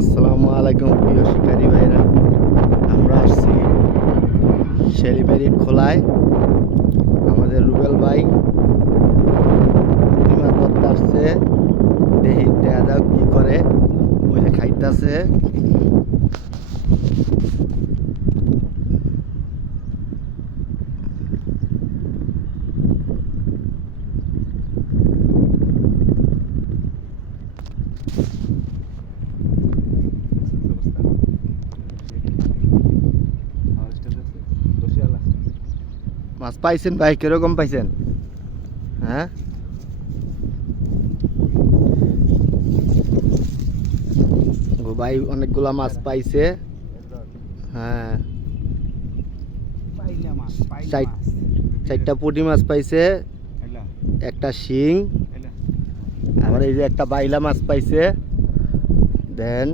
আসসালামু আলাইকুম প্রিয় শিকারী ভাইরা, আমরা আসছি শেলিবাড়ির খোলায়। আমাদের রুবেল ভাই প্রতিমা দত্ত আসছে, দেখি দেখা যাক কি করে। ওই যে খাইতেছে। মাছ পাইছেন ভাই? কিরকম পাইছেন? হ্যাঁ, ও ভাই অনেকগুলা মাছ পাইছে। হ্যাঁ, চারটা পুঁটি মাছ পাইছে, একটা শিং, আবার এই যে একটা বাইলা মাছ পাইছে। দেন